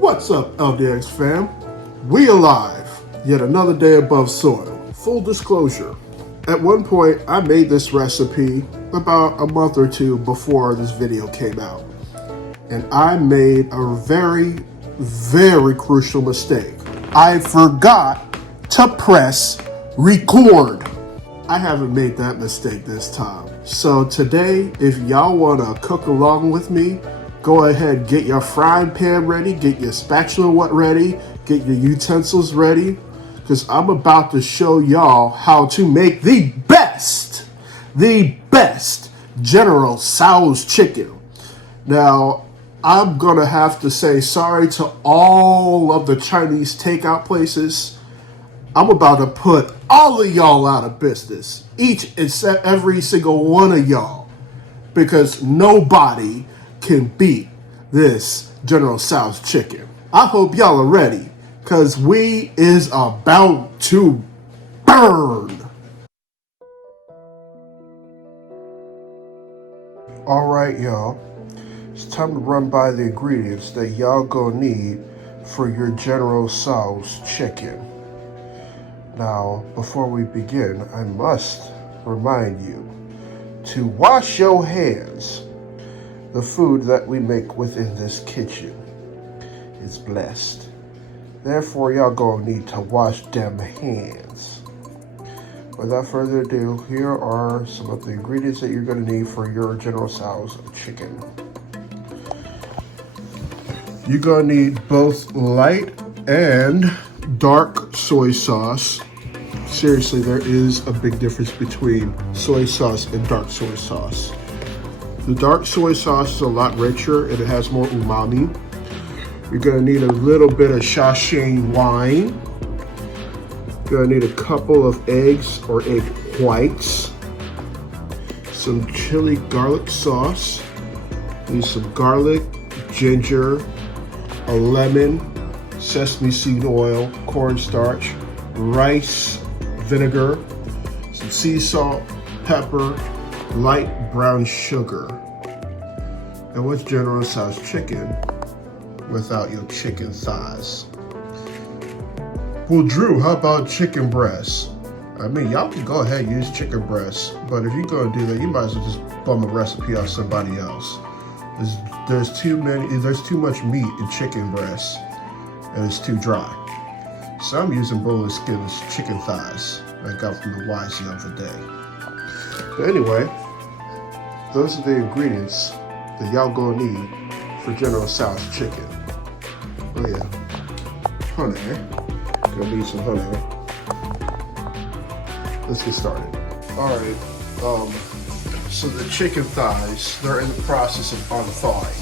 What's up, LDX fam? We alive. Yet another day above soil. Full disclosure. At one point, I made this recipe about a month or two before this video came out. And I made a very, very crucial mistake. I forgot to press record. I haven't made that mistake this time. So today, if y'all want to cook along with me, go ahead, get your frying pan ready, get your spatula ready, get your utensils ready, because I'm about to show y'all how to make the best General Tso's chicken. Now, I'm going to have to say sorry to all of the Chinese takeout places. I'm about to put all of y'all out of business, each and every single one of y'all, because nobody can beat this General Tso's chicken. I hope y'all are ready, because we is about to burn. Alright, y'all. It's time to run by the ingredients that y'all gonna need for your General Tso's chicken. Now, before we begin, I must remind you to wash your hands. The food that we make within this kitchen is blessed. Therefore, y'all gonna need to wash them hands. Without further ado, here are some of the ingredients that you're gonna need for your General Tso's chicken. You're gonna need both light and dark soy sauce. Seriously, there is a big difference between soy sauce and dark soy sauce. The dark soy sauce is a lot richer and it has more umami. You're gonna need a little bit of Shaohsing wine. You're gonna need a couple of eggs or egg whites. Some chili garlic sauce. You need some garlic, ginger, a lemon, sesame seed oil, cornstarch, rice, vinegar, some sea salt, pepper, light brown sugar. And what's General Tso's chicken without your chicken thighs? Well, Drew, how about chicken breasts? I mean, y'all can go ahead and use chicken breasts, but if you're gonna do that, you might as well just bum a recipe off somebody else. There's too much meat in chicken breasts, and it's too dry. So I'm using boneless skinless chicken thighs I got from the YZ the other day. But anyway, those are the ingredients that y'all gonna need for General Tso's chicken. Oh yeah, honey. Gonna need some honey. Let's get started. All right. So the chicken thighs, they're in the process of unthawing.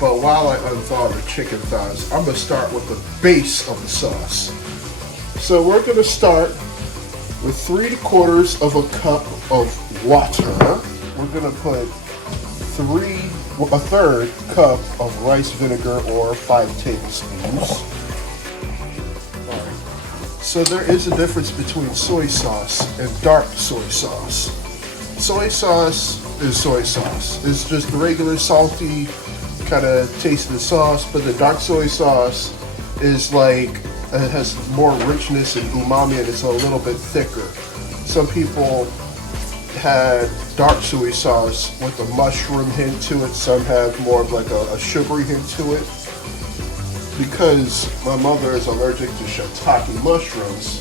But while I unthaw the chicken thighs, I'm gonna start with the base of the sauce. So we're gonna start with 3/4 of a cup of water. We're gonna put a third cup of rice vinegar or 5 tablespoons. All right. So there is a difference between soy sauce and dark soy sauce. Soy sauce is soy sauce. It's just regular salty kind of taste of the sauce, but the dark soy sauce is like, it has more richness and umami and it's a little bit thicker. Some people had dark soy sauce with a mushroom hint to it. Some have more of like a sugary hint to it. Because my mother is allergic to shiitake mushrooms,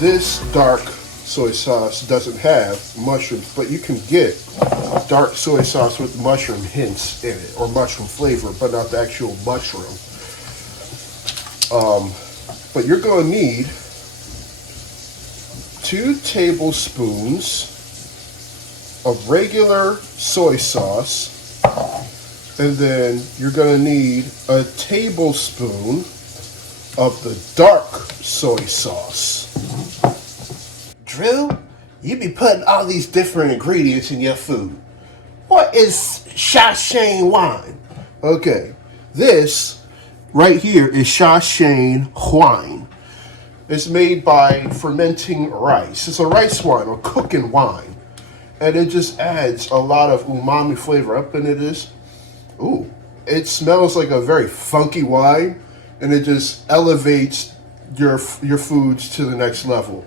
this dark soy sauce doesn't have mushrooms, but you can get dark soy sauce with mushroom hints in it, or mushroom flavor, but not the actual mushroom. But you're gonna need 2 tablespoons of regular soy sauce, and then you're gonna need a tablespoon of the dark soy sauce. Drew, you be putting all these different ingredients in your food. What is Shaohsing wine? Okay, this right here is Shaohsing wine. It's made by fermenting rice. It's a rice wine or cooking wine. And it just adds a lot of umami flavor up into this. Ooh, it smells like a very funky wine, and it just elevates your foods to the next level.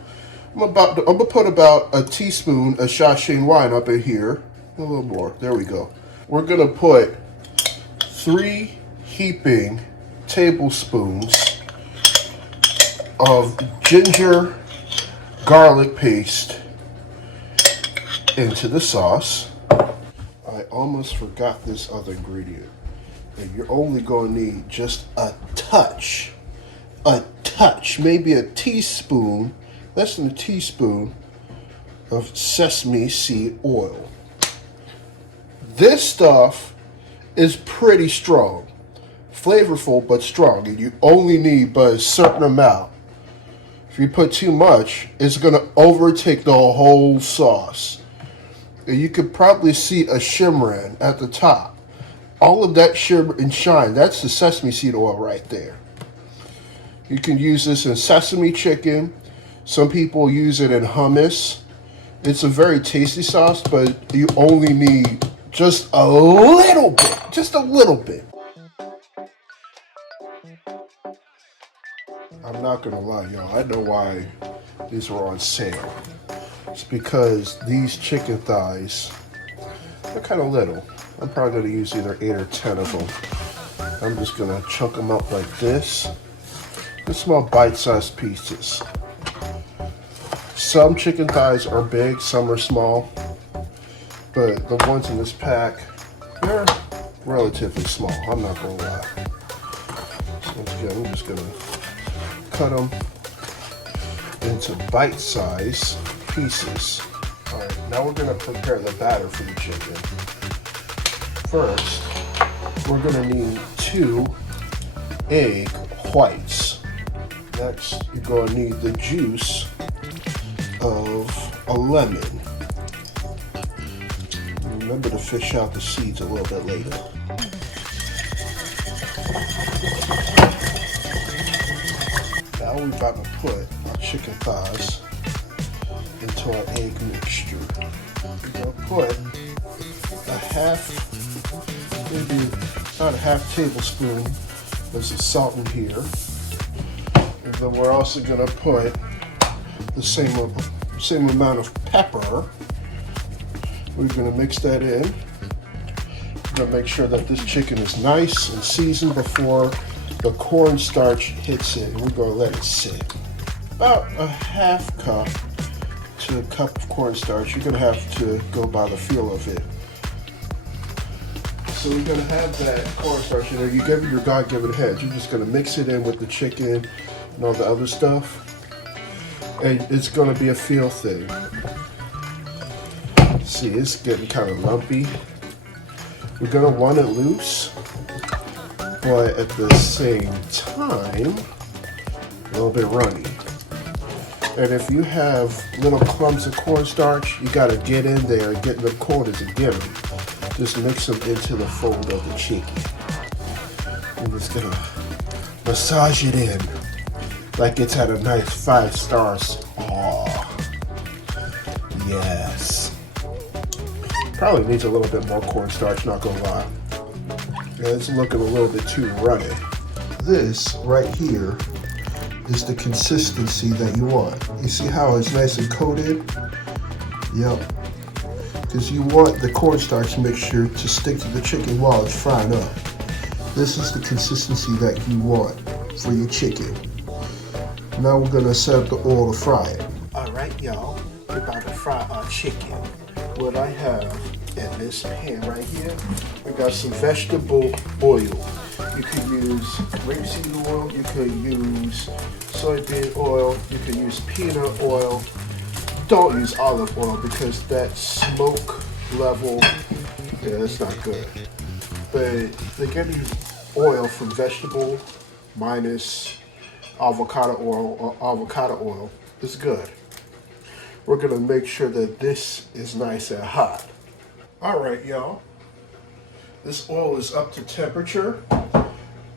I'm gonna put about a teaspoon of Shaohsing wine up in here. A little more. There we go. We're gonna put 3 heaping tablespoons of ginger garlic paste into the sauce. I almost forgot this other ingredient. And you're only going to need just a touch, maybe a teaspoon, less than a teaspoon of sesame seed oil. This stuff is pretty strong, flavorful but strong, and you only need but a certain amount. If you put too much, it's going to overtake the whole sauce. And you could probably see a shimmering at the top. All of that shimmer and shine, that's the sesame seed oil right there. You can use this in sesame chicken. Some people use it in hummus. It's a very tasty sauce, but you only need just a little bit. Just a little bit. I'm not gonna lie, y'all. I know why these are on sale. It's because these chicken thighs, they're kind of little. I'm probably gonna use either 8 or 10 of them. I'm just gonna chunk them up like this. They're small bite-sized pieces. Some chicken thighs are big, some are small. But the ones in this pack, they're relatively small. I'm not gonna lie. So again, I'm just gonna cut them into bite-sized pieces. All right, now we're gonna prepare the batter for the chicken. First, we're gonna need 2 egg whites. Next, you're gonna need the juice of a lemon. Remember to fish out the seeds a little bit later. Now we're about to put our chicken thighs into our egg mixture. We're gonna put maybe about a half tablespoon of some salt in here. And then we're also gonna put the same amount of pepper. We're gonna mix that in. We're gonna make sure that this chicken is nice and seasoned before the cornstarch hits it, and we're gonna let it sit. About a half cup to a cup of cornstarch. You're gonna have to go by the feel of it. So we're gonna have that cornstarch in there. You give it your God-given head. You're just gonna mix it in with the chicken and all the other stuff. And it's gonna be a feel thing. See, it's getting kind of lumpy. We're gonna want it loose, but at the same time, a little bit runny. And if you have little clumps of cornstarch, you gotta get in there and get them cold as you get them. Just mix them into the fold of the chicken. I'm just gonna massage it in like it's had a nice 5 stars. Oh, yes. Probably needs a little bit more cornstarch, not gonna lie. Yeah, it's looking a little bit too runny. This right here is the consistency that you want. You see how it's nice and coated? Yep. Because you want the cornstarch mixture to stick to the chicken while it's frying up. This is the consistency that you want for your chicken. Now we're gonna set up the oil to fry it. All right, y'all, we're about to fry our chicken. What I have in this pan right here, we got some vegetable oil. You could use rapeseed oil, you could use soybean oil, you could use peanut oil. Don't use olive oil because that smoke level, yeah, that's not good. But they give you oil from vegetable minus avocado oil or avocado oil. It's good. We're gonna make sure that this is nice and hot. All right, y'all. This oil is up to temperature.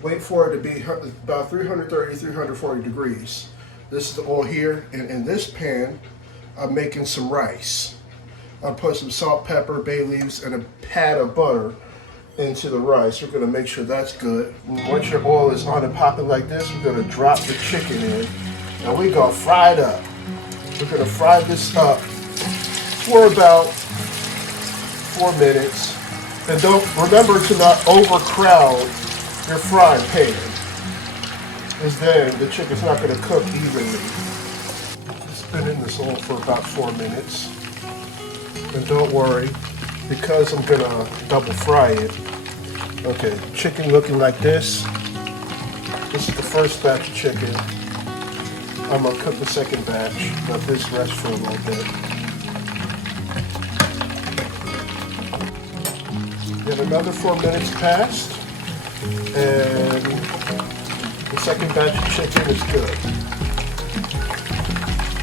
Wait for it to be about 330, 340 degrees. This is the oil here, and in this pan, I'm making some rice. I put some salt, pepper, bay leaves, and a pat of butter into the rice. We're gonna make sure that's good. And once your oil is on and popping like this, we're gonna drop the chicken in, and we're gonna fry it up. We're gonna fry this up for about 4 minutes. And don't remember to not overcrowd your frying pan, because then the chicken's not gonna cook evenly. Spin in this oil for about 4 minutes. And don't worry, because I'm gonna double fry it. Okay, chicken looking like this. This is the first batch of chicken. I'm gonna cook the second batch. Let this rest for a little bit. Then another 4 minutes passed, and the second batch of chicken is good.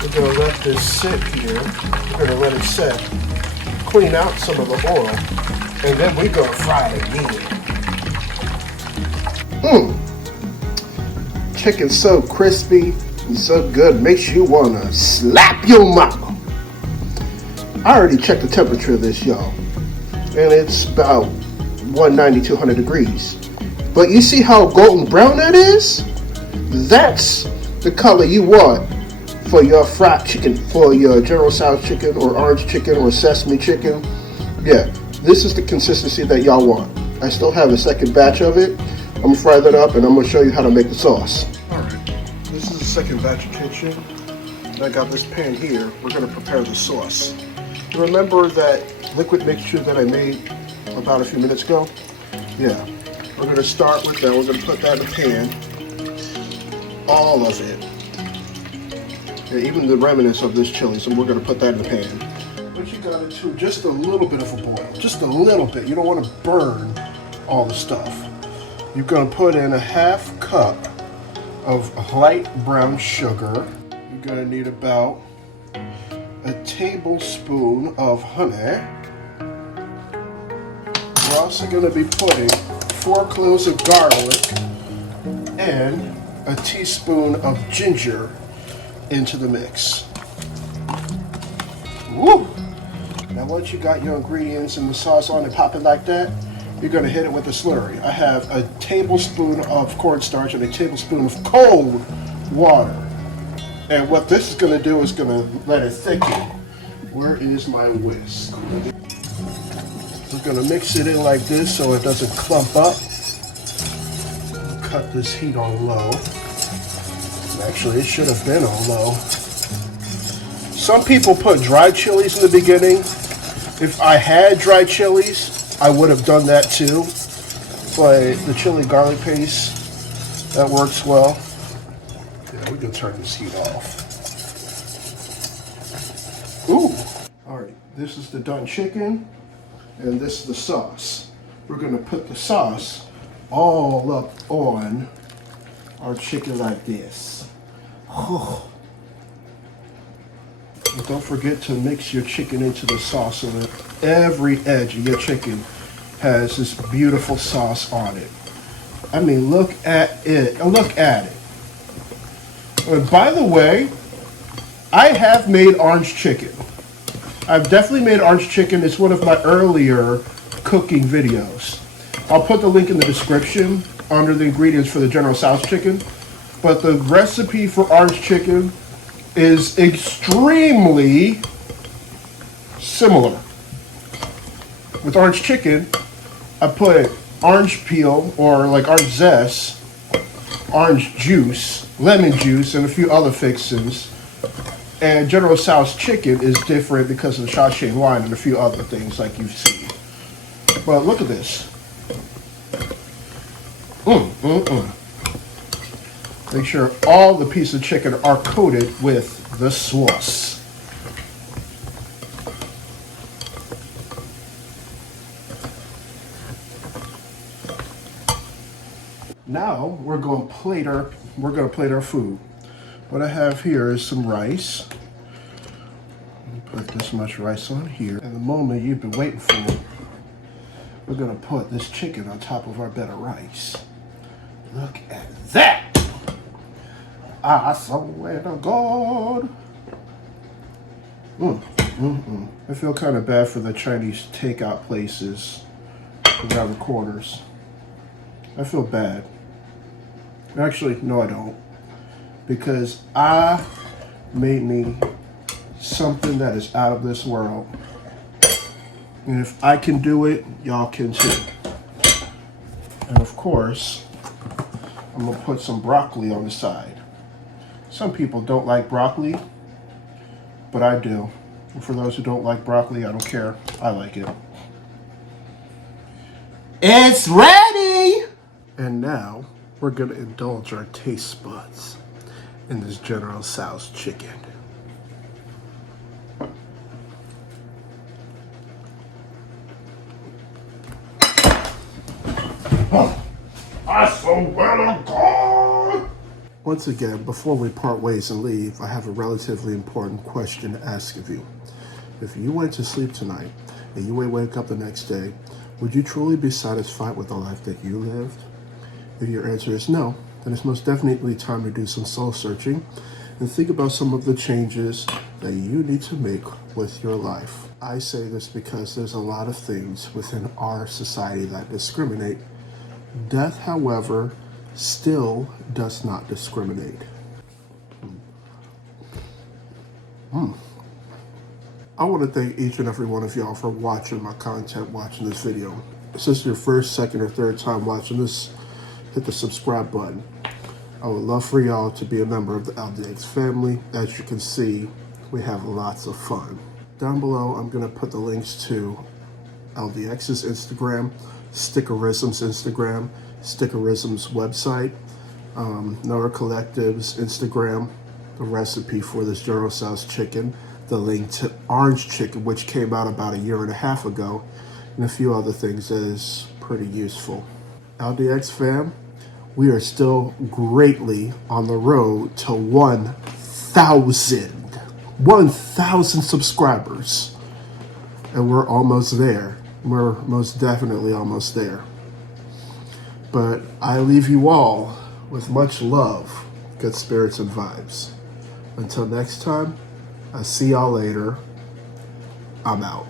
We're gonna let this sit here. We're gonna let it set, clean out some of the oil, and then we're gonna fry it again. Chicken's so crispy and so good, makes you wanna slap your mama. I already checked the temperature of this, y'all, and it's about 190, 200 degrees. But you see how golden brown that is? That's the color you want for your fried chicken, for your General Tso's chicken or orange chicken or sesame chicken. Yeah, this is the consistency that y'all want. I still have a second batch of it. I'm gonna fry that up and I'm gonna show you how to make the sauce. All right, this is the second batch of chicken. I got this pan here. We're gonna prepare the sauce. Remember that liquid mixture that I made about a few minutes ago? Yeah, we're gonna start with that. We're gonna put that in the pan. All of it. Yeah, even the remnants of this chili, so we're gonna put that in the pan. But you gotta do just a little bit of a boil, just a little bit. You don't wanna burn all the stuff. You're gonna put in a ½ cup of light brown sugar. You're gonna need about a tablespoon of honey. We're also gonna be putting 4 cloves of garlic and a teaspoon of ginger into the mix. Woo! Now once you got your ingredients and the sauce on and pop it like that, you're gonna hit it with a slurry. I have a tablespoon of cornstarch and a tablespoon of cold water. And what this is gonna do is gonna let it thicken. Where is my whisk? We're gonna mix it in like this so it doesn't clump up. Cut this heat on low. Actually, it should have been on low. Some people put dried chilies in the beginning. If I had dried chilies, I would have done that too. But the chili garlic paste, that works well. Yeah, we can turn this heat off. Ooh! Alright, this is the done chicken, and this is the sauce. We're gonna put the sauce all up on our chicken like this. Oh. And don't forget to mix your chicken into the sauce so that every edge of your chicken has this beautiful sauce on it. I mean, look at it. Look at it. And by the way, I have made orange chicken. I've definitely made orange chicken. It's one of my earlier cooking videos. I'll put the link in the description under the ingredients for the General Tso's chicken. But the recipe for orange chicken is extremely similar. With orange chicken, I put orange peel or like orange zest, orange juice, lemon juice, and a few other fixings. And General Tso's chicken is different because of the Shaohsing wine and a few other things like you've seen. But look at this. Make sure all the pieces of chicken are coated with the sauce. Now we're going to plate our food. What I have here is some rice. Put this much rice on here. And the moment you've been waiting for, we're going to put this chicken on top of our bed of rice. Look at that! I swear to God. I feel kind of bad for the Chinese takeout places around the corners. I feel bad. Actually, no I don't. Because I made me something that is out of this world. And if I can do it, y'all can too. And of course, I'm gonna put some broccoli on the side. Some people don't like broccoli, but I do. And for those who don't like broccoli, I don't care. I like it. It's ready! And now, we're gonna indulge our taste buds in this General Tso's chicken. I swear to God! Once again, before we part ways and leave, I have a relatively important question to ask of you. If you went to sleep tonight and you wake up the next day, would you truly be satisfied with the life that you lived? If your answer is no, then it's most definitely time to do some soul searching and think about some of the changes that you need to make with your life. I say this because there's a lot of things within our society that discriminate. Death, however, still does not discriminate. I want to thank each and every one of y'all for watching my content, watching this video. If this is your first, second, or third time watching this, hit the subscribe button. I would love for y'all to be a member of the LDX family. As you can see, we have lots of fun. Down below, I'm going to put the links to LDX's Instagram, Stickerism's Instagram, Stickerism's website, Nora Collective's Instagram, the recipe for this General Tso's chicken, the link to orange chicken, which came out about 1.5 years ago, and a few other things that is pretty useful. LDX fam, we are still greatly on the road to 1,000 subscribers. And we're almost there. We're most definitely almost there. But I leave you all with much love, good spirits, and vibes. Until next time, I'll see y'all later. I'm out.